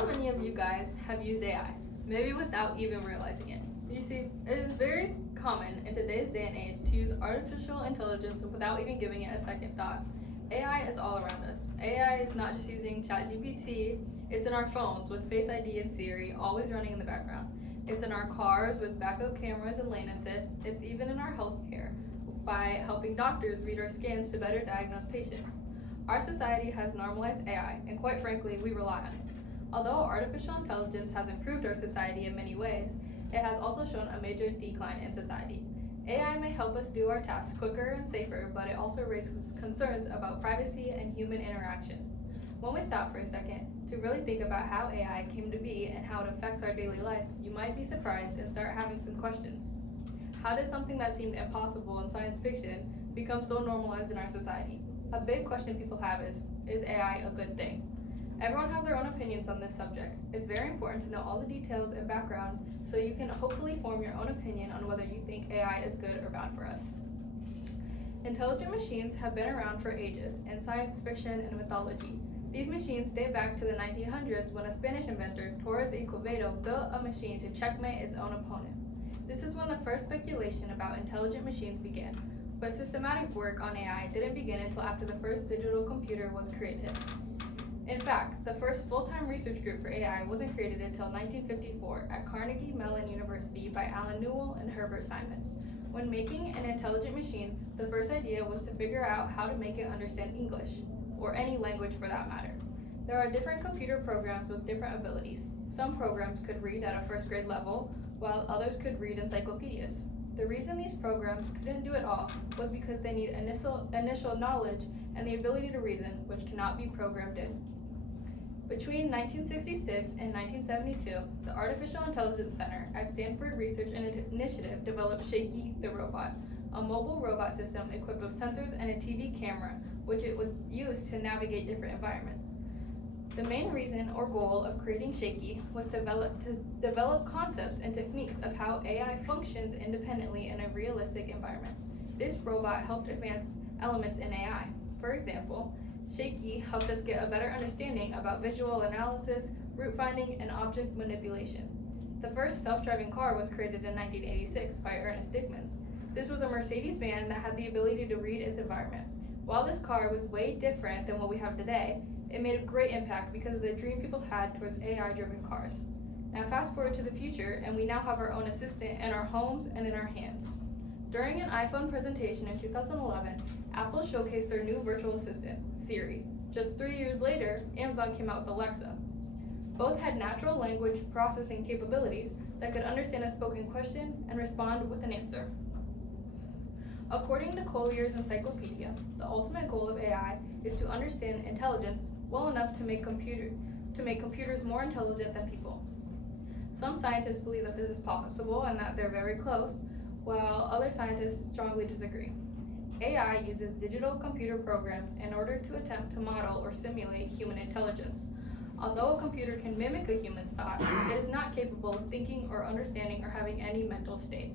How many of you guys have used AI? Maybe without even realizing it. You see, it is very common in today's day and age to use artificial intelligence without even giving it a second thought. AI is all around us. AI is not just using ChatGPT, it's in our phones with Face ID and Siri always running in the background. It's in our cars with backup cameras and lane assist. It's even in our healthcare by helping doctors read our scans to better diagnose patients. Our society has normalized AI, and quite frankly, we rely on it. Although artificial intelligence has improved our society in many ways, it has also shown a major decline in society. AI may help us do our tasks quicker and safer, but it also raises concerns about privacy and human interaction. When we stop for a second to really think about how AI came to be and how it affects our daily life, you might be surprised and start having some questions. How did something that seemed impossible in science fiction become so normalized in our society? A big question people have is AI a good thing? Everyone has their own opinions on this subject. It's very important to know all the details and background so you can hopefully form your own opinion on whether you think AI is good or bad for us. Intelligent machines have been around for ages in science fiction and mythology. These machines date back to the 1900s when a Spanish inventor, Torres y Quevedo, built a machine to checkmate its own opponent. This is when the first speculation about intelligent machines began, but systematic work on AI didn't begin until after the first digital computer was created. In fact, the first full-time research group for AI wasn't created until 1954 at Carnegie Mellon University by Alan Newell and Herbert Simon. When making an intelligent machine, the first idea was to figure out how to make it understand English, or any language for that matter. There are different computer programs with different abilities. Some programs could read at a first grade level, while others could read encyclopedias. The reason these programs couldn't do it all was because they need initial knowledge and the ability to reason, which cannot be programmed in. Between 1966 and 1972, the Artificial Intelligence Center at Stanford Research Initiative developed Shaky the robot, a mobile robot system equipped with sensors and a TV camera, which it was used to navigate different environments. The main reason or goal of creating Shaky was to develop concepts and techniques of how AI functions independently in a realistic environment. This robot helped advance elements in AI. For example, Shaky helped us get a better understanding about visual analysis, route finding, and object manipulation. The first self-driving car was created in 1986 by Ernest Dickmans. This was a Mercedes van that had the ability to read its environment. While this car was way different than what we have today, it made a great impact because of the dream people had towards AI-driven cars. Now fast forward to the future, and we now have our own assistant in our homes and in our hands. During an iPhone presentation in 2011, Apple showcased their new virtual assistant, Siri. Just 3 years later, Amazon came out with Alexa. Both had natural language processing capabilities that could understand a spoken question and respond with an answer. According to Collier's Encyclopedia, the ultimate goal of AI is to understand intelligence well enough to make computers more intelligent than people. Some scientists believe that this is possible and that they're very close, while other scientists strongly disagree. AI uses digital computer programs in order to attempt to model or simulate human intelligence. Although a computer can mimic a human's thoughts, it is not capable of thinking or understanding or having any mental state.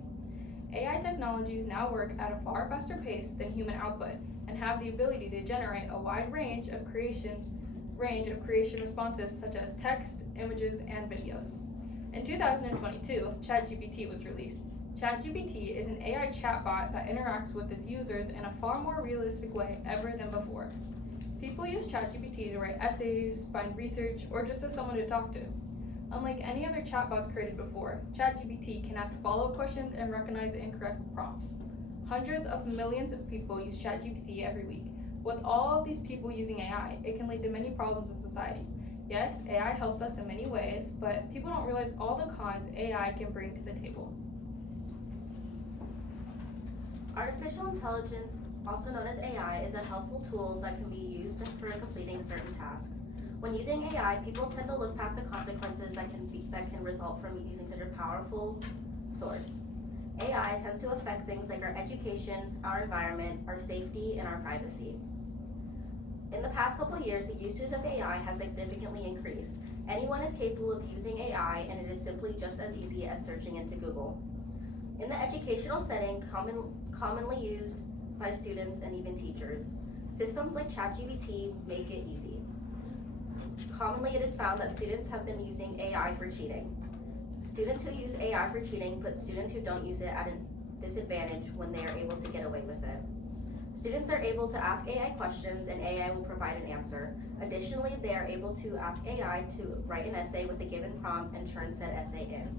AI technologies now work at a far faster pace than human output and have the ability to generate a wide range of creation responses such as text, images, and videos. In 2022, ChatGPT was released. ChatGPT is an AI chatbot that interacts with its users in a far more realistic way ever than before. People use ChatGPT to write essays, find research, or just as someone to talk to. Unlike any other chatbots created before, ChatGPT can ask follow-up questions and recognize incorrect prompts. Hundreds of millions of people use ChatGPT every week. With all of these people using AI, it can lead to many problems in society. Yes, AI helps us in many ways, but people don't realize all the cons AI can bring to the table. Artificial intelligence, also known as AI, is a helpful tool that can be used for completing certain tasks. When using AI, people tend to look past the consequences that can result from using such a powerful source. AI tends to affect things like our education, our environment, our safety, and our privacy. In the past couple of years, the usage of AI has significantly increased. Anyone is capable of using AI, and it is simply just as easy as searching into Google. In the educational setting, commonly used by students and even teachers, systems like ChatGPT make it easy. Commonly, it is found that students have been using AI for cheating. Students who use AI for cheating put students who don't use it at a disadvantage when they are able to get away with it. Students are able to ask AI questions and AI will provide an answer. Additionally, they are able to ask AI to write an essay with a given prompt and turn said essay in.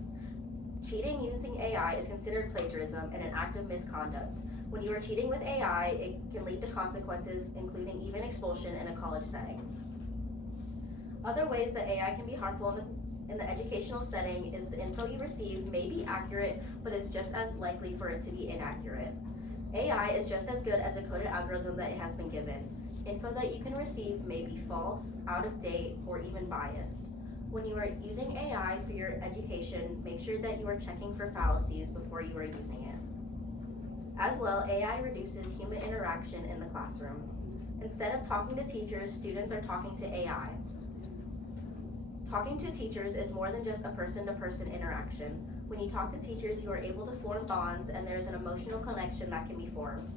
Cheating using AI is considered plagiarism and an act of misconduct. When you are cheating with AI, it can lead to consequences, including even expulsion in a college setting. Other ways that AI can be harmful in the educational setting is the info you receive may be accurate, but is just as likely for it to be inaccurate. AI is just as good as a coded algorithm that it has been given. Info that you can receive may be false, out of date, or even biased. When you are using AI for your education, make sure that you are checking for fallacies before you are using it. As well, AI reduces human interaction in the classroom. Instead of talking to teachers, students are talking to AI. Talking to teachers is more than just a person-to-person interaction. When you talk to teachers, you are able to form bonds and there's an emotional connection that can be formed.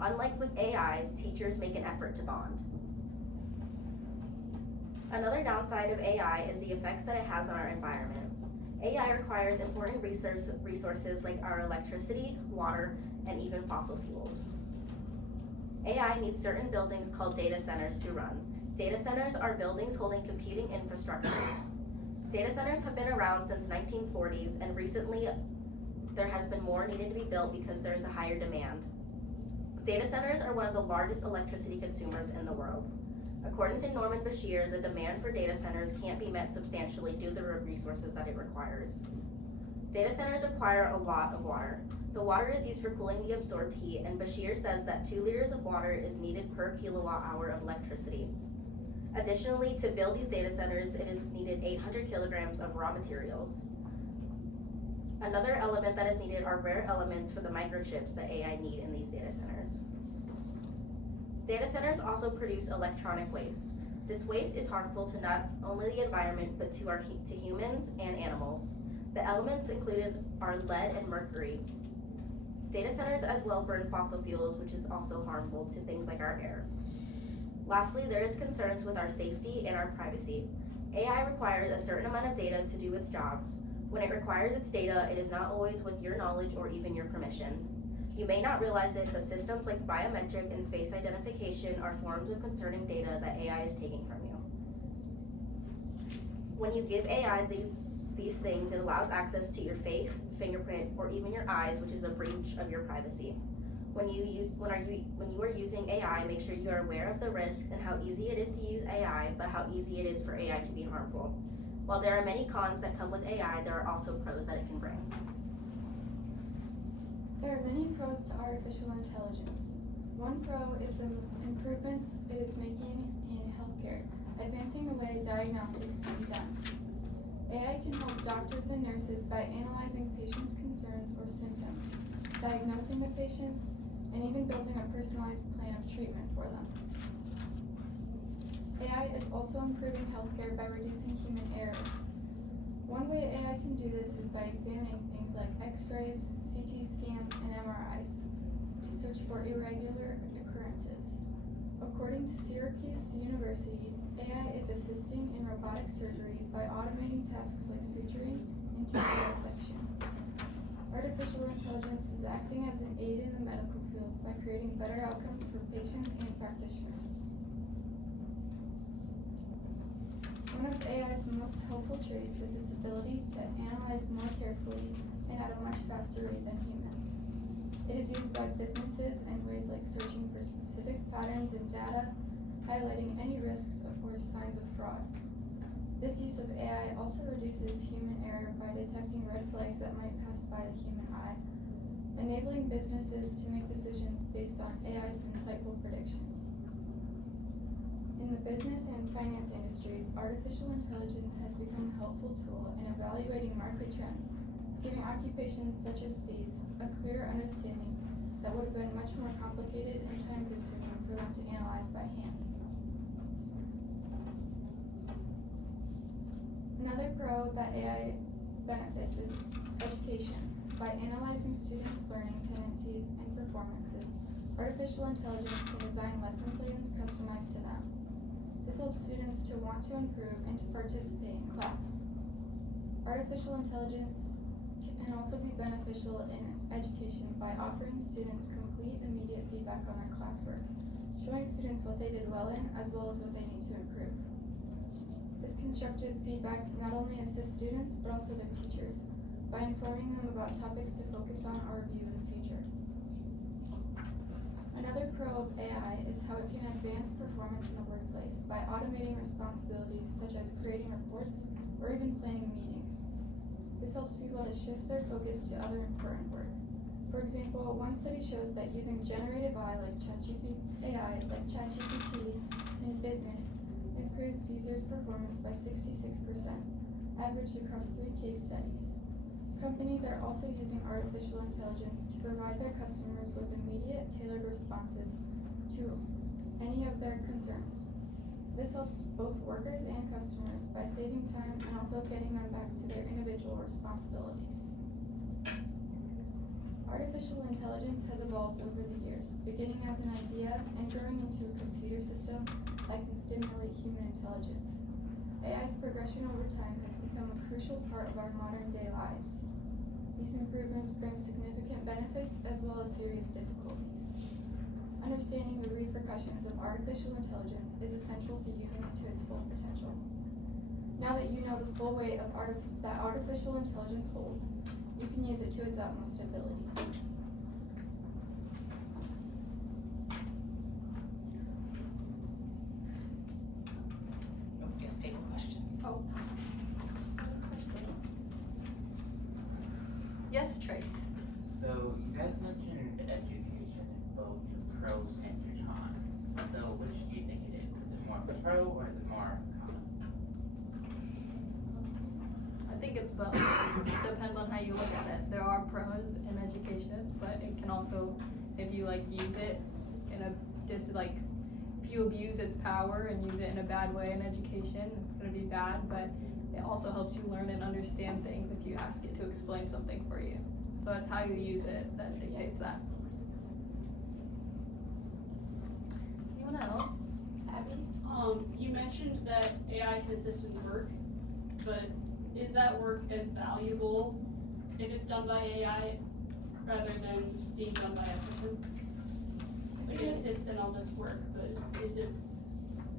Unlike with AI, teachers make an effort to bond. Another downside of AI is the effects that it has on our environment. AI requires important resources like our electricity, water, and even fossil fuels. AI needs certain buildings called data centers to run. Data centers are buildings holding computing infrastructures. Data centers have been around since 1940s, and recently there has been more needed to be built because there is a higher demand. Data centers are one of the largest electricity consumers in the world. According to Norman Bashir, the demand for data centers can't be met substantially due to the resources that it requires. Data centers require a lot of water. The water is used for cooling the absorbed heat, and Bashir says that 2 liters of water is needed per kilowatt hour of electricity. Additionally, to build these data centers, it is needed 800 kilograms of raw materials. Another element that is needed are rare elements for the microchips that AI need in these data centers. Data centers also produce electronic waste. This waste is harmful to not only the environment, but to humans and animals. The elements included are lead and mercury. Data centers as well burn fossil fuels, which is also harmful to things like our air. Lastly, there is concerns with our safety and our privacy. AI requires a certain amount of data to do its jobs. When it requires its data, it is not always with your knowledge or even your permission. You may not realize it, but systems like biometric and face identification are forms of concerning data that AI is taking from you. When you give AI these things, it allows access to your face, fingerprint, or even your eyes, which is a breach of your privacy. When you are using AI, make sure you are aware of the risk and how easy it is to use AI, but how easy it is for AI to be harmful. While there are many cons that come with AI, there are also pros that it can bring. There are many pros to artificial intelligence. One pro is the improvements it is making in healthcare, advancing the way diagnostics can be done. AI can help doctors and nurses by analyzing patients' concerns or symptoms, diagnosing the patients, and even building a personalized plan of treatment for them. AI is also improving healthcare by reducing human error. One way AI can do this is by examining things like X-rays, CT scans, and MRIs to search for irregular occurrences. According to Syracuse University, AI is assisting in robotic surgery by automating tasks like suturing and tissue dissection. Artificial intelligence is acting as an aid in the medical field by creating better outcomes for patients and practitioners. One of AI's most helpful traits is its ability to analyze more carefully and at a much faster rate than humans. It is used by businesses in ways like searching for specific patterns in data, highlighting any risks or signs of fraud. This use of AI also reduces human error by detecting red flags that might pass by the human eye, enabling businesses to make decisions based on AI's insightful predictions. In the business and finance industries, artificial intelligence has become a helpful tool in evaluating market trends, giving occupations such as these a clear understanding that would have been much more complicated and time-consuming for them to analyze by hand. Another pro that AI benefits is education. By analyzing students' learning tendencies and performances, artificial intelligence can design lesson plans customized to them. This helps students to want to improve and to participate in class. Artificial intelligence can also be beneficial in education by offering students complete, immediate feedback on their classwork, showing students what they did well in as well as what they need to improve. This constructive feedback not only assists students but also their teachers by informing them about topics to focus on or review in the future. Another pro of AI is how it can advance performance in the workplace by automating responsibilities such as creating reports or even planning meetings. This helps people to shift their focus to other important work. For example, one study shows that using generative AI like ChatGPT in business improves users' performance by 66%, averaged across 3 case studies. Companies are also using artificial intelligence to provide their customers with immediate, tailored responses to any of their concerns. This helps both workers and customers by saving time and also getting them back to their individual responsibilities. Artificial intelligence has evolved over the years, beginning as an idea and growing into a computer system that can stimulate human intelligence. AI's progression over time has become a crucial part of our modern-day lives. These improvements bring significant benefits as well as serious difficulties. Understanding the repercussions of artificial intelligence is essential to using it to its full potential. Now that you know the full weight of that artificial intelligence holds, you can use it to its utmost ability. Just taking questions. Oh. Yes, Trace. So you guys mentioned education, both your pros and your cons. So which do you think it is? Is it more of a pro or is it more con? I think it's both. It depends on how you look at it. There are pros in education, but it can also, if you use it in a if you abuse its power and use it in a bad way in education, it's gonna be bad. But it also helps you learn and understand things if you ask it to explain something for you. So it's how you use it that dictates that. Anyone else? Abby? You mentioned that AI can assist in work, but is that work as valuable if it's done by AI rather than being done by a person? Like it assists in all this work, but is it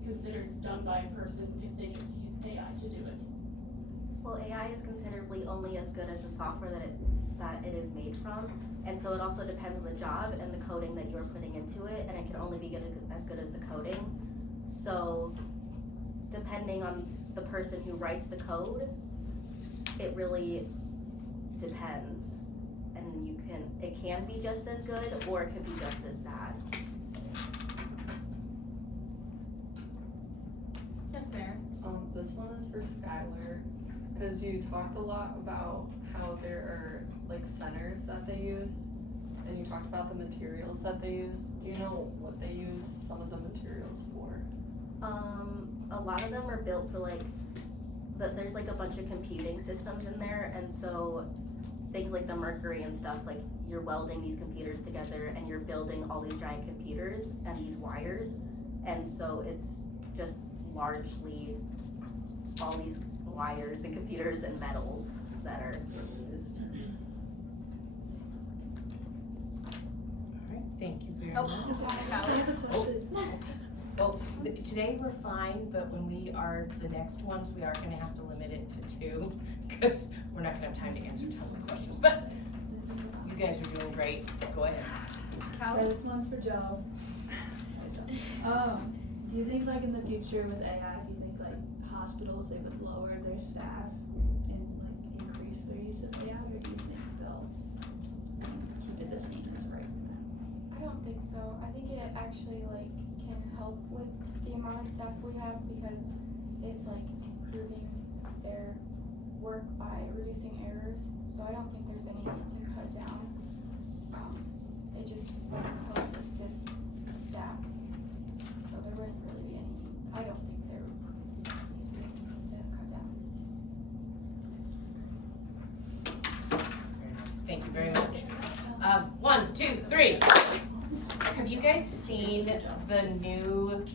considered done by a person if they just use AI to do it? Well, AI is considerably only as good as the software that it is made from, and so it also depends on the job and the coding that you are putting into it, and it can only be as good as the coding. So, depending on the person who writes the code, it really depends, and it can be just as good or it could be just as bad. Yes, Mary. This one is for Skyler, because you talked a lot about how there are centers that they use, and you talked about the materials that they use. Do you know what they use some of the materials for? A lot of them are built for there's a bunch of computing systems in there, and so things like the Mercury and stuff, you're welding these computers together and you're building all these giant computers and these wires, and so it's just largely all these wires and computers and metals that are used. Alright, thank you very Oh, much. Well, today we're fine, but when we are the next ones, we are gonna have to limit it to 2, because we're not gonna have time to answer tons of questions, but you guys are doing great. Go ahead. Callie? This one's for Joe. Do you think in the future with AI, do you think hospitals, they would lower their staff and increase their use of AI, or do you think they'll keep it the same as right now? I don't think so. I think it actually can help with the amount of staff we have because it's improving their work by reducing errors. So I don't think there's any need to cut down. It just helps assist staff. So there wouldn't really be any. I don't think there would be any need to cut down. Very nice. Thank you very much. 1, 2, 3. Have you guys seen the new